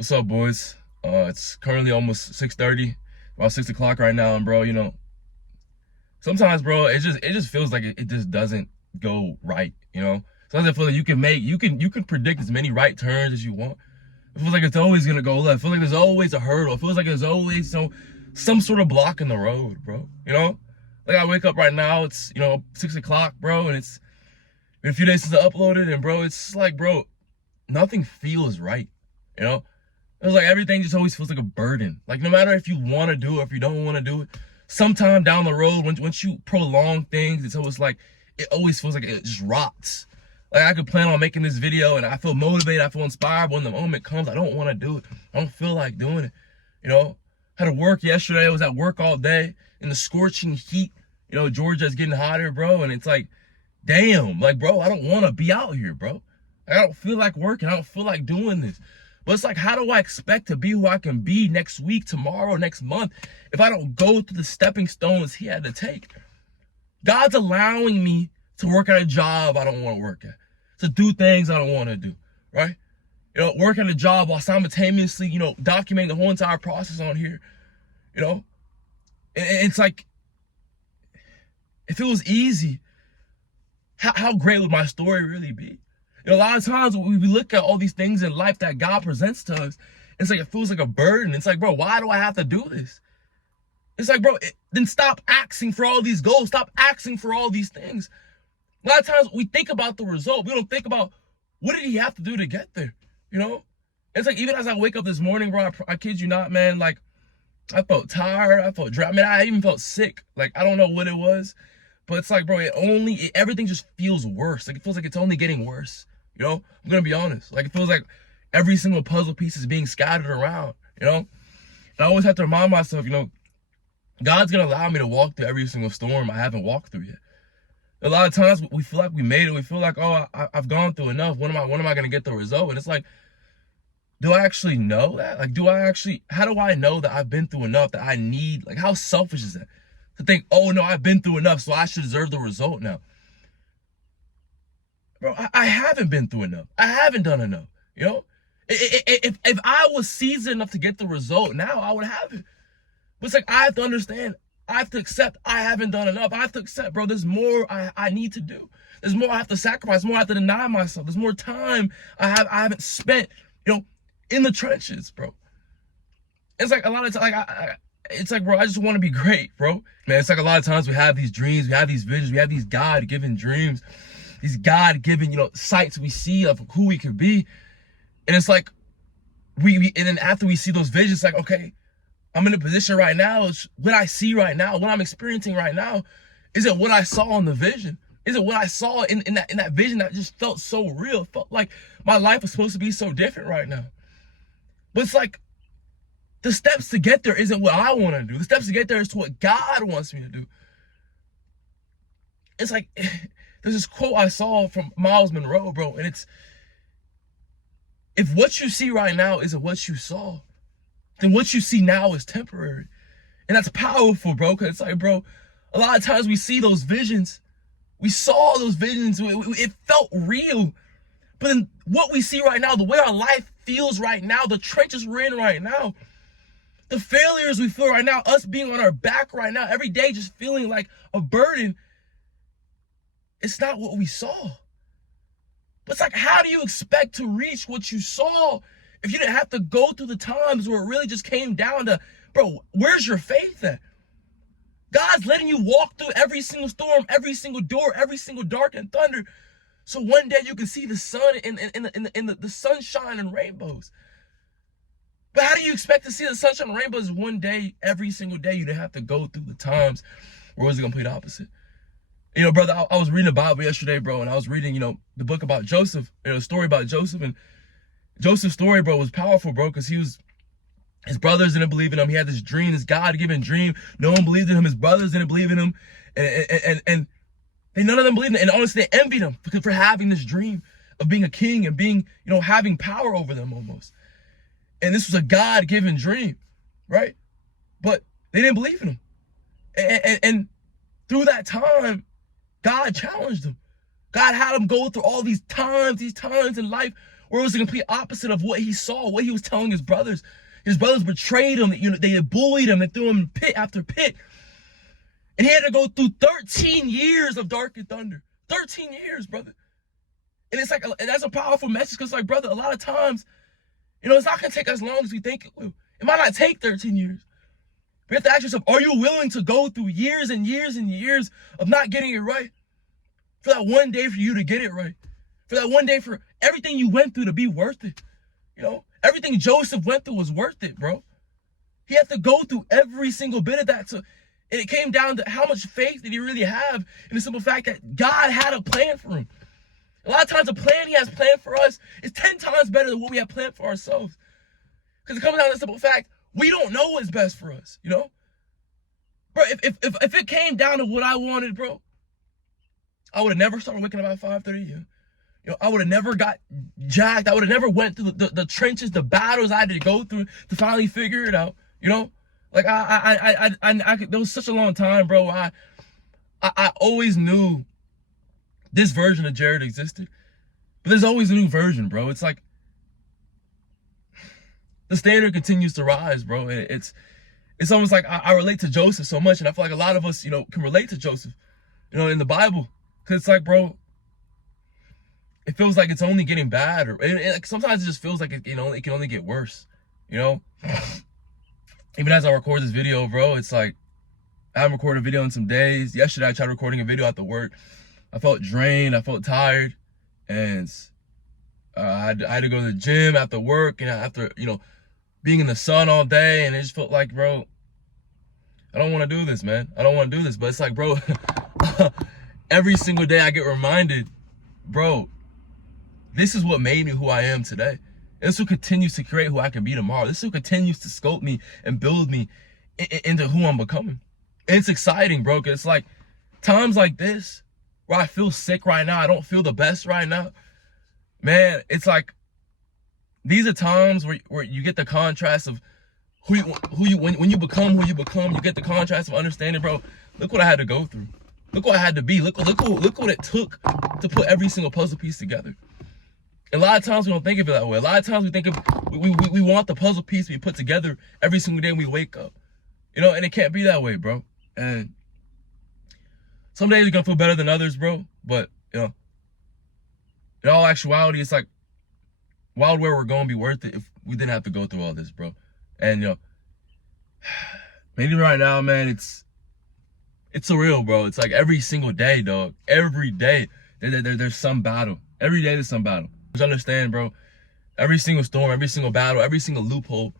What's up, boys? It's currently almost 6:30, about 6 o'clock right now, and bro, sometimes, bro, it just feels like it just doesn't go right, Sometimes I feel like you can predict as many right turns as you want. It feels like it's always gonna go left. I feel like there's always a hurdle. It feels like there's always some sort of block in the road, bro. Like I wake up right now, it's 6 o'clock, bro, and it's been a few days since I uploaded, and bro, it's like, bro, nothing feels right, you know. It's like everything just always feels like a burden. Like no matter if you want to do it, or if you don't want to do it, sometime down the road, once you prolong things, it's always like it always feels like it just rots. Like I could plan on making this video, and I feel motivated, I feel inspired. But when the moment comes, I don't want to do it. I don't feel like doing it. Had to work yesterday. I was at work all day in the scorching heat. Georgia's getting hotter, bro, and it's like, damn, like, bro, I don't want to be out here, bro. I don't feel like working. I don't feel like doing this. But it's like, how do I expect to be who I can be next week, tomorrow, next month, if I don't go through the stepping stones he had to take? God's allowing me to work at a job I don't want to work at, to do things I don't want to do, right? Work at a job while simultaneously, documenting the whole entire process on here, It's like, if it was easy, how great would my story really be? A lot of times when we look at all these things in life that God presents to us, it's like it feels like a burden. It's like, bro, why do I have to do this? It's like, bro, then stop asking for all these goals. Stop asking for all these things. A lot of times we think about the result. We don't think about what did he have to do to get there, It's like even as I wake up this morning, bro, I kid you not, man, like I felt tired. I felt dry. I mean, I even felt sick. Like, I don't know what it was. But it's like, bro, everything just feels worse. Like, it feels like it's only getting worse. I'm going to be honest. Like, it feels like every single puzzle piece is being scattered around, And I always have to remind myself, God's going to allow me to walk through every single storm I haven't walked through yet. A lot of times we feel like we made it. We feel like, oh, I've gone through enough. When am I going to get the result? And it's like, do I actually know that? Like, how do I know that I've been through enough that I need, like, how selfish is that? To think, oh, no, I've been through enough, so I should deserve the result now. Bro, I haven't been through enough. I haven't done enough, If I was seasoned enough to get the result now, I would have it. But it's like, I have to understand, I have to accept I haven't done enough. I have to accept, bro, there's more I need to do. There's more I have to sacrifice, more I have to deny myself. There's more time I haven't spent, in the trenches, bro. It's like a lot of times, it's like, bro, I just want to be great, bro. Man, it's like a lot of times we have these dreams, we have these visions, we have these God-given dreams, these God-given, sights we see of who we could be. And it's like, and then after we see those visions, like, okay, I'm in a position right now. It's what I see right now, what I'm experiencing right now. Is it what I saw in the vision? Is it what I saw in that vision that just felt so real? It felt like my life was supposed to be so different right now. But it's like, the steps to get there isn't what I want to do. The steps to get there is to what God wants me to do. It's like, there's this quote I saw from Miles Monroe, bro, and it's, if what you see right now isn't what you saw, then what you see now is temporary. And that's powerful, bro, because it's like, bro, a lot of times we see those visions. We saw those visions. It felt real. But then what we see right now, the way our life feels right now, the trenches we're in right now, the failures we feel right now, us being on our back right now, every day just feeling like a burden, it's not what we saw. But it's like, how do you expect to reach what you saw if you didn't have to go through the times where it really just came down to, bro, where's your faith at? God's letting you walk through every single storm, every single door, every single dark and thunder, so one day you can see the sun in the sunshine and rainbows. But how do you expect to see the sunshine and rainbows one day, every single day? You didn't have to go through the times where it was the complete opposite. Brother, I was reading the Bible yesterday, bro, and I was reading, the book about Joseph, the story about Joseph. And Joseph's story, bro, was powerful, bro, because his brothers didn't believe in him. He had this dream, this God-given dream. No one believed in him. His brothers didn't believe in him. And none of them believed in him. And honestly, they envied him for having this dream of being a king and being, having power over them almost. And this was a God-given dream, right? But they didn't believe in him. And through that time, God challenged them. God had them go through all these times in life Or it was the complete opposite of what he saw, what he was telling his brothers. His brothers betrayed him, you know, they bullied him and threw him in pit after pit. And he had to go through 13 years of Dark and Thunder. 13 years, brother. And it's like, and that's a powerful message, because like, brother, a lot of times, you know, it's not going to take as long as we think it will. It might not take 13 years. But you have to ask yourself, are you willing to go through years and years and years of not getting it right? For that one day for you to get it right. For that one day for everything you went through to be worth it. You know, everything Joseph went through was worth it, bro. He had to go through every single bit of that. And it came down to how much faith did he really have in the simple fact that God had a plan for him. A lot of times the plan he has planned for us is 10 times better than what we have planned for ourselves. Because it comes down to the simple fact, we don't know what's best for us, you know? Bro, if it came down to what I wanted, bro, I would have never started waking up at 5:30 a.m. You know, I would have never got jacked. I would have never went through the trenches, the battles I had to go through to finally figure it out, you know? Like, there was such a long time, bro. I always knew this version of Jared existed. But there's always a new version, bro. It's like, the standard continues to rise, bro. It's almost like I relate to Joseph so much, and I feel like a lot of us, you know, can relate to Joseph, you know, in the Bible. Because it's like, bro, it feels like it's only getting bad. And sometimes it just feels like it can only get worse, you know? Even as I record this video, bro, it's like, I haven't recorded a video in some days. Yesterday, I tried recording a video after work. I felt drained. I felt tired. And I had to go to the gym after work and after, you know, being in the sun all day. And it just felt like, bro, I don't want to do this, man. I don't want to do this. But it's like, bro, every single day I get reminded, bro, this is what made me who I am today. This who continues to create who I can be tomorrow. This who continues to sculpt me and build me into who I'm becoming. And it's exciting, bro, because it's like times like this where I feel sick right now, I don't feel the best right now. Man, it's like these are times where you get the contrast of when you become who you become, you get the contrast of understanding, bro. Look what I had to go through. Look what I had to be. Look what it took to put every single puzzle piece together. And a lot of times we don't think of it that way. A lot of times we think of we want the puzzle piece to be put together every single day when we wake up. You know, and it can't be that way, bro. And some days you're gonna feel better than others, bro. But you know, in all actuality, it's like, why would where we're going be worth it if we didn't have to go through all this, bro? And you know, maybe right now, man, it's surreal, bro. It's like every single day, dog. Every day there's some battle. Every day there's some battle. Just understand, bro. Every single storm, every single battle, every single loophole,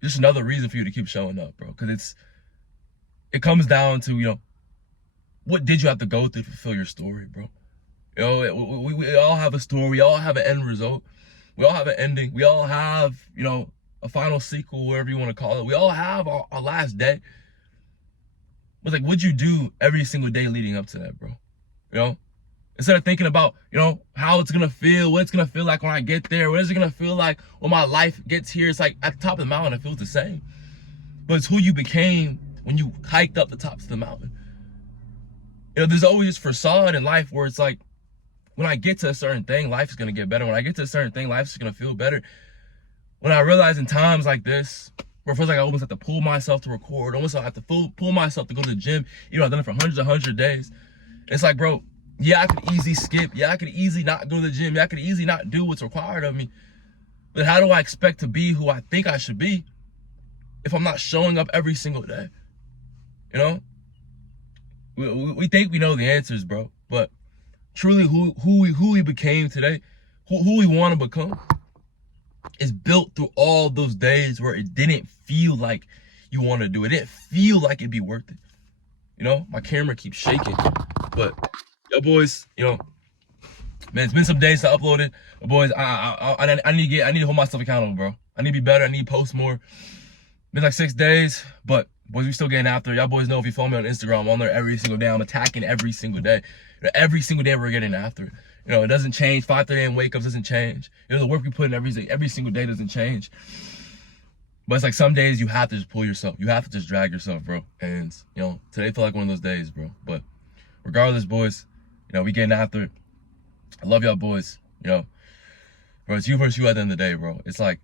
just another reason for you to keep showing up, bro. Because it comes down to, you know, what did you have to go through to fulfill your story, bro? You know, we all have a story. We all have an end result. We all have an ending. We all have, you know, a final sequel, whatever you want to call it. We all have our last day. But like, what'd you do every single day leading up to that, bro? You know? Instead of thinking about, you know, how it's going to feel, what it's going to feel like when I get there, what is it going to feel like when my life gets here? It's like at the top of the mountain, it feels the same. But it's who you became when you hiked up the tops of the mountain. You know, there's always this facade in life where it's like, when I get to a certain thing, life's going to get better. When I get to a certain thing, life's going to feel better. When I realize in times like this, where it feels like I almost have to pull myself to record, almost have to pull myself to go to the gym, you know, I've done it for hundreds and hundreds of days. It's like, bro, yeah, I could easily skip. Yeah, I could easily not go to the gym. Yeah, I could easily not do what's required of me. But how do I expect to be who I think I should be if I'm not showing up every single day? You know? We think we know the answers, bro. But truly who we became today, who we want to become, is built through all those days where it didn't feel like you want to do it. It didn't feel like it'd be worth it. You know? My camera keeps shaking. But yo, boys, you know, man, it's been some days to upload it. But boys, I need to hold myself accountable, bro. I need to be better. I need to post more. Been like 6 days, but boys, we still getting after it. Y'all boys know if you follow me on Instagram, I'm on there every single day. I'm attacking every single day. You know, every single day we're getting after it. You know, it doesn't change. 5:30 a.m. wake ups doesn't change. You know, the work we put in every single day doesn't change. But it's like some days you have to just pull yourself. You have to just drag yourself, bro. And you know, today felt like one of those days, bro. But regardless, boys, you know, we getting after it. I love y'all boys. You know, bro, it's you versus you at the end of the day, bro. It's like,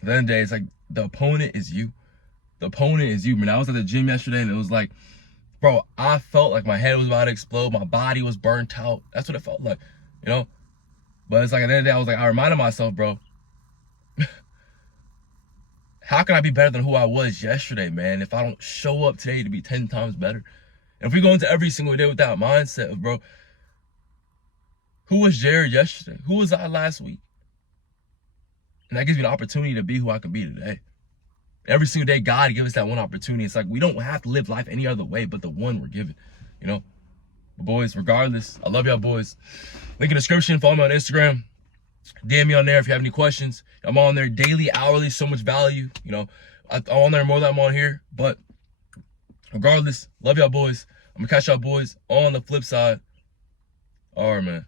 at the end of the day, it's like the opponent is you. The opponent is you, man. I was at the gym yesterday and it was like, bro, I felt like my head was about to explode. My body was burnt out. That's what it felt like, you know? But it's like at the end of the day, I was like, I reminded myself, bro, how can I be better than who I was yesterday, man, if I don't show up today to be 10 times better? And if we go into every single day with that mindset of, bro, who was Jared yesterday? Who was I last week? And that gives me the opportunity to be who I can be today. Every single day, God gives us that one opportunity. It's like we don't have to live life any other way but the one we're given, you know? But boys, regardless, I love y'all boys. Link in the description. Follow me on Instagram. DM me on there if you have any questions. I'm on there daily, hourly, so much value. You know, I'm on there more than I'm on here. But regardless, love y'all boys. I'm going to catch y'all boys on the flip side. All right, man.